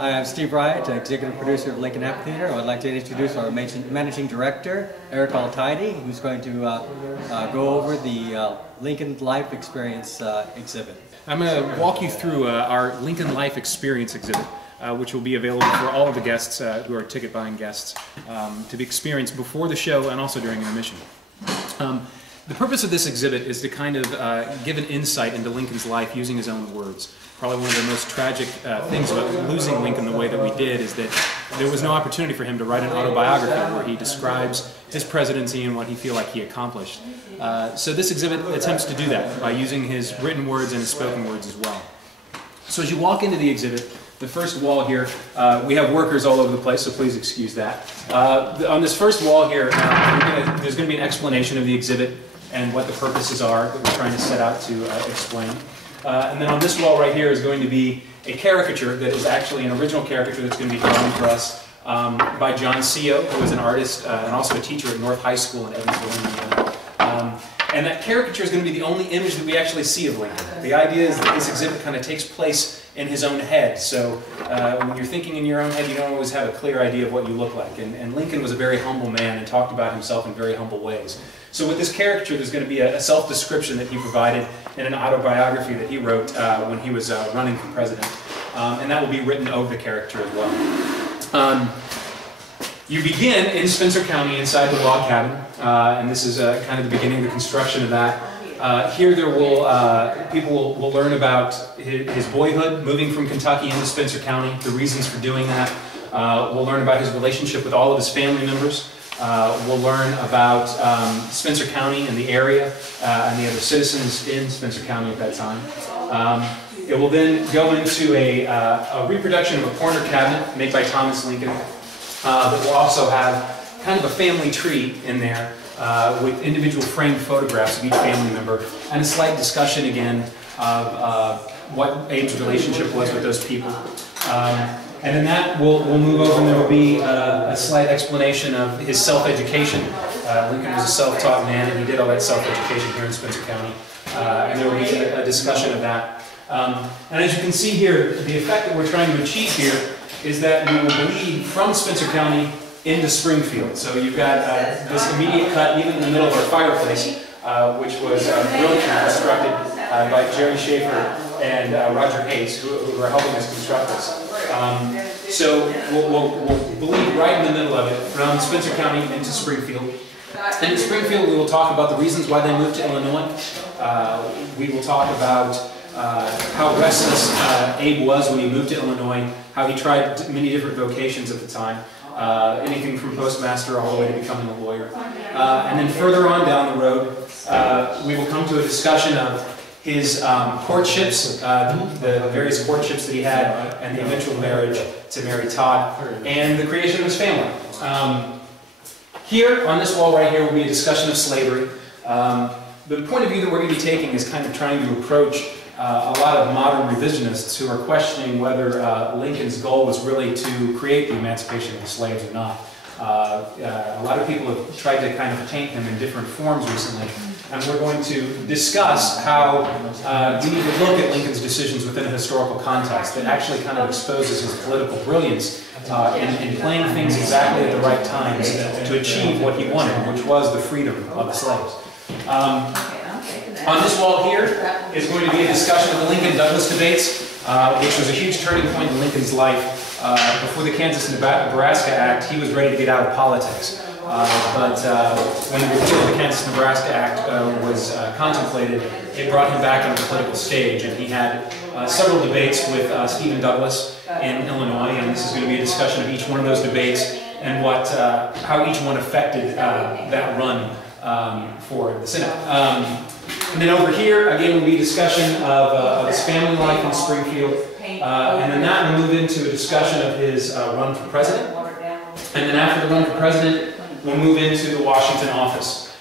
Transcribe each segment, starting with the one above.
Hi, I'm Steve Wright, executive producer of Lincoln Amphitheatre. I would like to introduce our managing director, Altheide, who's going to go over the Lincoln Life Experience exhibit. I'm going to walk you through our Lincoln Life Experience exhibit, which will be available for all of the guests who are ticket buying guests to be experienced before the show and also during intermission. The purpose of this exhibit is to kind of give an insight into Lincoln's life using his own words. Probably one of the most tragic things about losing Lincoln the way that we did is that there was no opportunity for him to write an autobiography where he describes his presidency and what he feel like he accomplished. So this exhibit attempts to do that by using his written words and his spoken words as well. So as you walk into the exhibit, the first wall here, we have workers all over the place, so please excuse that. On this first wall here, there's going to be an explanation of the exhibit and what the purposes are that we're trying to set out to explain. And then on this wall right here is going to be a caricature that is actually an original caricature that's going to be drawn for us by John Seo, who is an artist and also a teacher at North High School in Evansville, Indiana. And that caricature is going to be the only image that we actually see of Lincoln. The idea is that this exhibit kind of takes place in his own head. So when you're thinking in your own head, you don't always have a clear idea of what you look like. And Lincoln was a very humble man and talked about himself in very humble ways. So with this caricature, there's going to be a self-description that he provided in an autobiography that he wrote when he was running for president. And that will be written over the caricature as well. You begin in Spencer County inside the log cabin, and this is kind of the beginning of the construction of that. Here there will, people will learn about his boyhood, moving from Kentucky into Spencer County, the reasons for doing that. We'll learn about his relationship with all of his family members. We'll learn about Spencer County and the area and the other citizens in Spencer County at that time. It will then go into a reproduction of a corner cabinet made by Thomas Lincoln that will also have kind of a family tree in there with individual framed photographs of each family member and a slight discussion again of what Abe's relationship was with those people. And in that, we'll move over and there will be a slight explanation of his self-education. Lincoln was a self-taught man and he did all that self-education here in Spencer County. And there will be a discussion of that. And as you can see here, the effect that we're trying to achieve here is that we will bleed from Spencer County into Springfield. So you've got this immediate cut even in the middle of our fireplace, which was brilliantly constructed by Jerry Schaefer and Roger Hayes, who are helping us construct this. So we'll bleed right in the middle of it, from Spencer County into Springfield. And in Springfield we will talk about the reasons why they moved to Illinois. We will talk about how restless Abe was when he moved to Illinois, how he tried many different vocations at the time, anything from postmaster all the way to becoming a lawyer. And then further on down the road, we will come to a discussion of his courtships, the various courtships that he had, and the eventual marriage to Mary Todd, and the creation of his family. Here, on this wall right here, will be a discussion of slavery. The point of view that we're going to be taking is kind of trying to approach a lot of modern revisionists who are questioning whether Lincoln's goal was really to create the emancipation of the slaves or not. A lot of people have tried to kind of paint him in different forms recently, and we're going to discuss how we need to look at Lincoln's decisions within a historical context that actually kind of exposes his political brilliance in playing things exactly at the right times to achieve what he wanted, which was the freedom of the slaves. On this wall here is going to be a discussion of the Lincoln-Douglas debates, which was a huge turning point in Lincoln's life. Before the Kansas-Nebraska Act, he was ready to get out of politics. But when the repeal of the Kansas-Nebraska Act was contemplated, it brought him back on the political stage, and he had several debates with Stephen Douglas in Illinois, and this is going to be a discussion of each one of those debates and how each one affected that run for the Senate. And then over here, again, will be a discussion of his family life in Springfield. And then that will move into a discussion of his run for president. And then after the run for president, we'll move into the Washington office.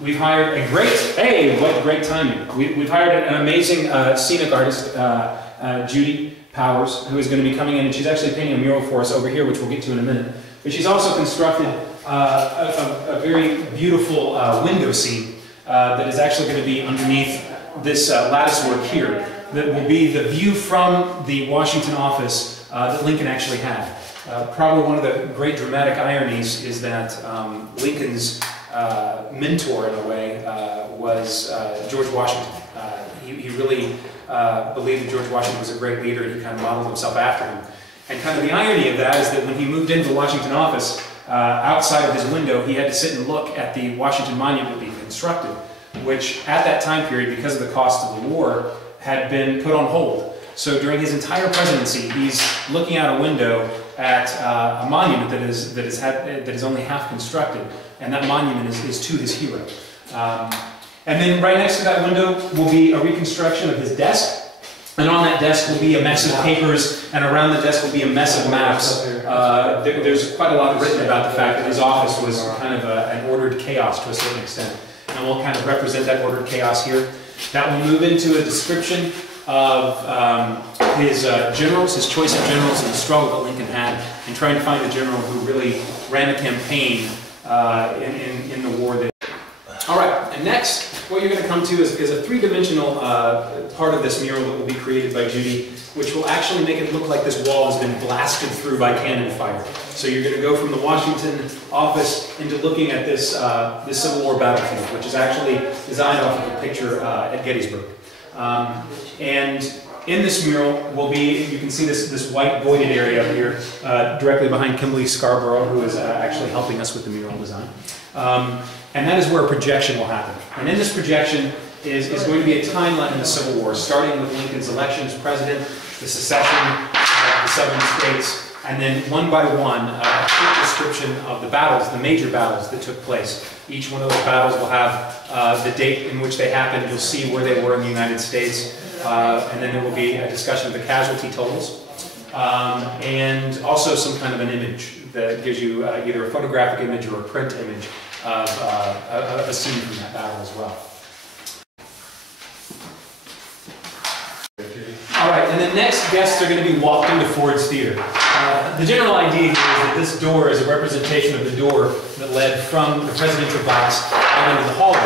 We've hired a what great timing. We've hired an amazing scenic artist, Judy Powers, who is going to be coming in, and she's actually painting a mural for us over here, which we'll get to in a minute. But she's also constructed a very beautiful window scene that is actually going to be underneath this lattice work here. That will be the view from the Washington office that Lincoln actually had. Probably one of the great dramatic ironies is that Lincoln's mentor, in a way, was George Washington. He really believed that George Washington was a great leader, and he kind of modeled himself after him. And kind of the irony of that is that when he moved into the Washington office, outside of his window, he had to sit and look at the Washington Monument being constructed, which at that time period, because of the cost of the war, had been put on hold. So during his entire presidency, he's looking out a window at a monument that is only half constructed, and that monument is to his hero. And then right next to that window will be a reconstruction of his desk. And on that desk will be a mess of papers, and around the desk will be a mess of maps. There's quite a lot written about the fact that his office was kind of an ordered chaos to a certain extent. And we'll kind of represent that ordered chaos here. That will move into a description of his generals, his choice of generals, and the struggle that Lincoln had in trying to find a general who really ran a campaign in the war. All right, and next, what you're going to come to is a three-dimensional part of this mural that will be created by Judy, which will actually make it look like this wall has been blasted through by cannon fire. So you're going to go from the Washington office into looking at this Civil War battlefield, which is actually designed off of a picture at Gettysburg. And in this mural will be, you can see this white voided area up here, directly behind Kimberly Scarborough, who is actually helping us with the mural design. And that is where a projection will happen. And in this projection is going to be a timeline in the Civil War, starting with Lincoln's election as president, the secession of the Southern states, and then one by one, a quick description of the battles, the major battles that took place. Each one of those battles will have the date in which they happened. You'll see where they were in the United States. And then there will be a discussion of the casualty totals. And also some kind of an image that gives you either a photographic image or a print image of a scene from that battle as well. All right, and the next guests are going to be walked into Ford's Theater. The general idea here is that this door is a representation of the door that led from the presidential box out into the hallway.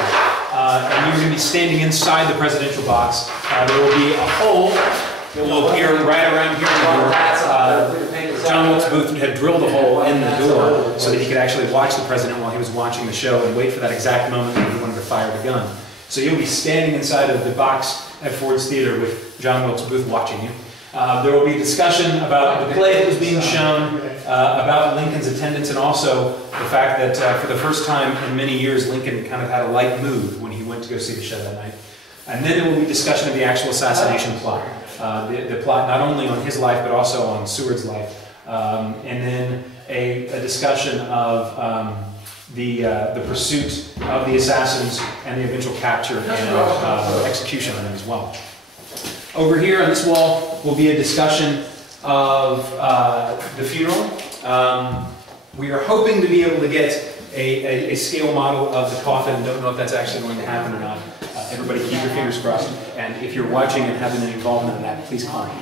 And you're going to be standing inside the presidential box. There will be a hole that will appear right around here in the door. John Wilkes Booth had drilled a hole in the door so that he could actually watch the president while he was watching the show and wait for that exact moment when he wanted to fire the gun. So you'll be standing inside of the box at Ford's Theater with John Wilkes Booth watching you. There will be a discussion about the play that was being shown, about Lincoln's attendance, and also the fact that for the first time in many years, Lincoln kind of had a light mood when he went to go see the show that night. And then there will be discussion of the actual assassination plot. The plot not only on his life, but also on Seward's life. And then a discussion of the pursuit of the assassins and the eventual capture and execution of them as well. Over here on this wall will be a discussion of the funeral. We are hoping to be able to get a scale model of the coffin. Don't know if that's actually going to happen or not. Everybody keep your fingers crossed. And if you're watching and having any involvement in that, please call me.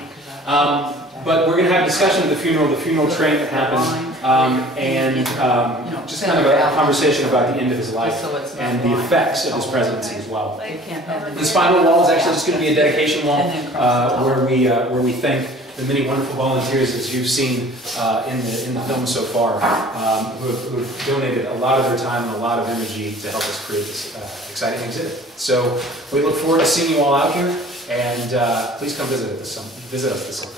But we're going to have a discussion of the funeral train that happened, and just kind of a conversation about the end of his life and the effects of his presidency as well. This final wall is actually just going to be a dedication wall where we thank the many wonderful volunteers, as you've seen in the film so far, who have donated a lot of their time and a lot of energy to help us create this exciting exhibit. So we look forward to seeing you all out here, and please come visit us this summer.